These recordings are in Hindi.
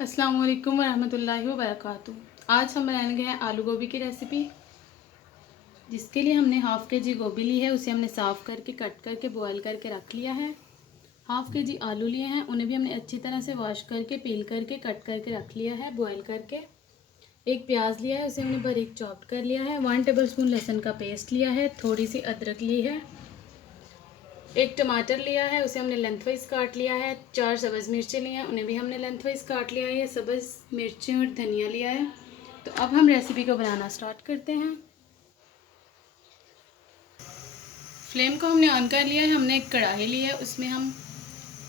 अस्सलाम वालेकुम वरहमतुल्लाहि वबरकातुहू। आज हम बनाएंगे हैं आलू गोभी की रेसिपी, जिसके लिए हमने हाफ़ के जी गोभी ली है। उसे हमने साफ़ करके कट करके बॉयल करके रख लिया है। हाफ़ के जी आलू लिए हैं, उन्हें भी हमने अच्छी तरह से वॉश करके पील करके कट करके रख लिया है बॉयल करके। एक प्याज लिया है, उसे हमने बारीक चॉप कर लिया है। 1 टेबलस्पून लहसुन का पेस्ट लिया है। थोड़ी सी अदरक ली है। एक टमाटर लिया है, उसे हमने लेंथवाइज काट लिया है। 4 सब्ज़ मिर्चें ली हैं, उन्हें भी हमने लेंथवाइज काट लिया है। ये सब्ज़ मिर्चें और धनिया लिया है। तो अब हम रेसिपी को बनाना स्टार्ट करते हैं। फ्लेम को हमने ऑन कर लिया है। हमने एक कढ़ाई ली है, उसमें हम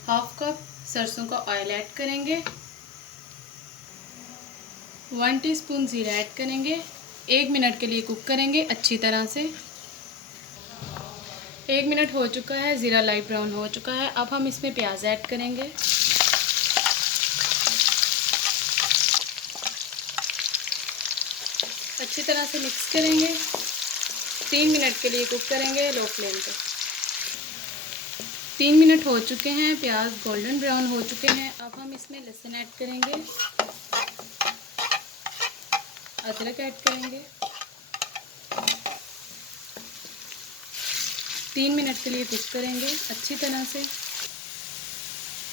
1/2 कप सरसों का ऑयल ऐड करेंगे। 1 टीस्पून ज़ीरा ऐड करेंगे। 1 मिनट के लिए कुक करेंगे अच्छी तरह से। 1 मिनट हो चुका है, ज़ीरा लाइट ब्राउन हो चुका है। अब हम इसमें प्याज ऐड करेंगे। अच्छी तरह से मिक्स करेंगे। 3 मिनट के लिए कुक करेंगे लो फ्लेम पे। 3 मिनट हो चुके हैं, प्याज गोल्डन ब्राउन हो चुके हैं। अब हम इसमें लहसुन ऐड करेंगे, अदरक ऐड करेंगे। 3 मिनट के लिए कुक करेंगे अच्छी तरह से।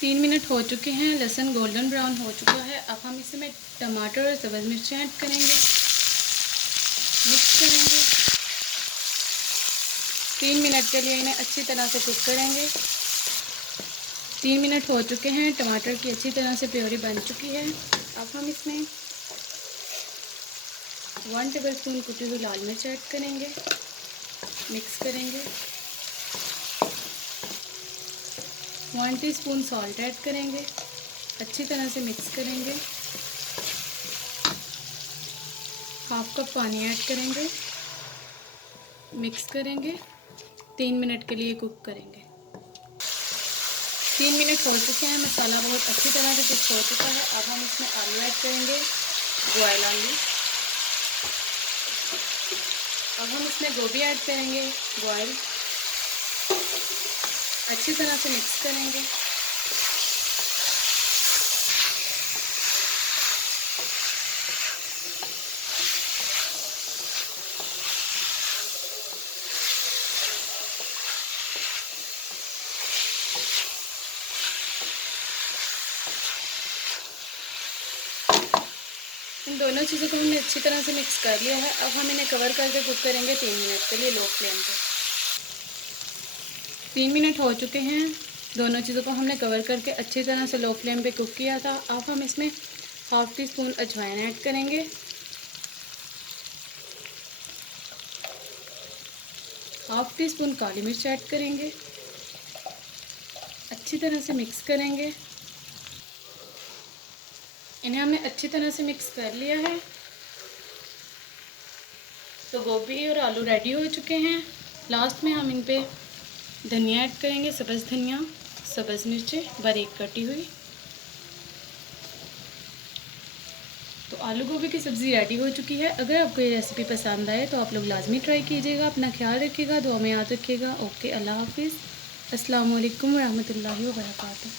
3 मिनट हो चुके हैं, लहसुन गोल्डन ब्राउन हो चुका है। अब हम इसमें टमाटर और सब्ज़ मिर्चें ऐड करेंगे, मिक्स करेंगे। 3 मिनट के लिए इन्हें अच्छी तरह से कुक करेंगे। 3 मिनट हो चुके हैं, टमाटर की अच्छी तरह से प्योरी बन चुकी है। अब हम इसमें 1 टेबलस्पून कुटी हुई लाल मिर्च ऐड करेंगे, मिक्स करेंगे। 1 टीस्पून सॉल्ट ऐड करेंगे, अच्छी तरह से मिक्स करेंगे। 1/2 कप पानी ऐड करेंगे, मिक्स करेंगे। 3 मिनट के लिए कुक करेंगे। 3 मिनट हो चुके हैं, मसाला बहुत अच्छी तरह से कुक हो चुका है। अब हम इसमें आलू ऐड करेंगे, बॉयल आलू। अब हम इसमें गोभी ऐड करेंगे, बॉयल। अच्छी तरह से मिक्स करेंगे। इन दोनों चीज़ों को हमने अच्छी तरह से मिक्स कर लिया है। अब हम इन्हें कवर करके कुक करेंगे 3 मिनट के लिए लो फ्लेम पे। 3 मिनट हो चुके हैं, दोनों चीज़ों को हमने कवर करके अच्छी तरह से लो फ्लेम पे कुक किया था। अब हम इसमें 1/2 टीस्पून अजवाइन ऐड करेंगे, 1/2 टीस्पून काली मिर्च ऐड करेंगे, अच्छी तरह से मिक्स करेंगे। इन्हें हमने अच्छी तरह से मिक्स कर लिया है। तो गोभी और आलू रेडी हो चुके हैं। लास्ट में हम इन पे धनिया ऐड करेंगे, सब्ज़ धनिया, सब्ज़ मिर्चें बारीक कटी हुई। तो आलू गोभी की सब्ज़ी रेडी हो चुकी है। अगर आपको ये रेसिपी पसंद आए तो आप लोग लाजमी ट्राई कीजिएगा। अपना ख्याल रखिएगा, दुआ में याद रखिएगा। ओके, अल्लाह हाफिज़। अस्सलाम वालेकुम रहमतुल्लाहि व बरकातहू।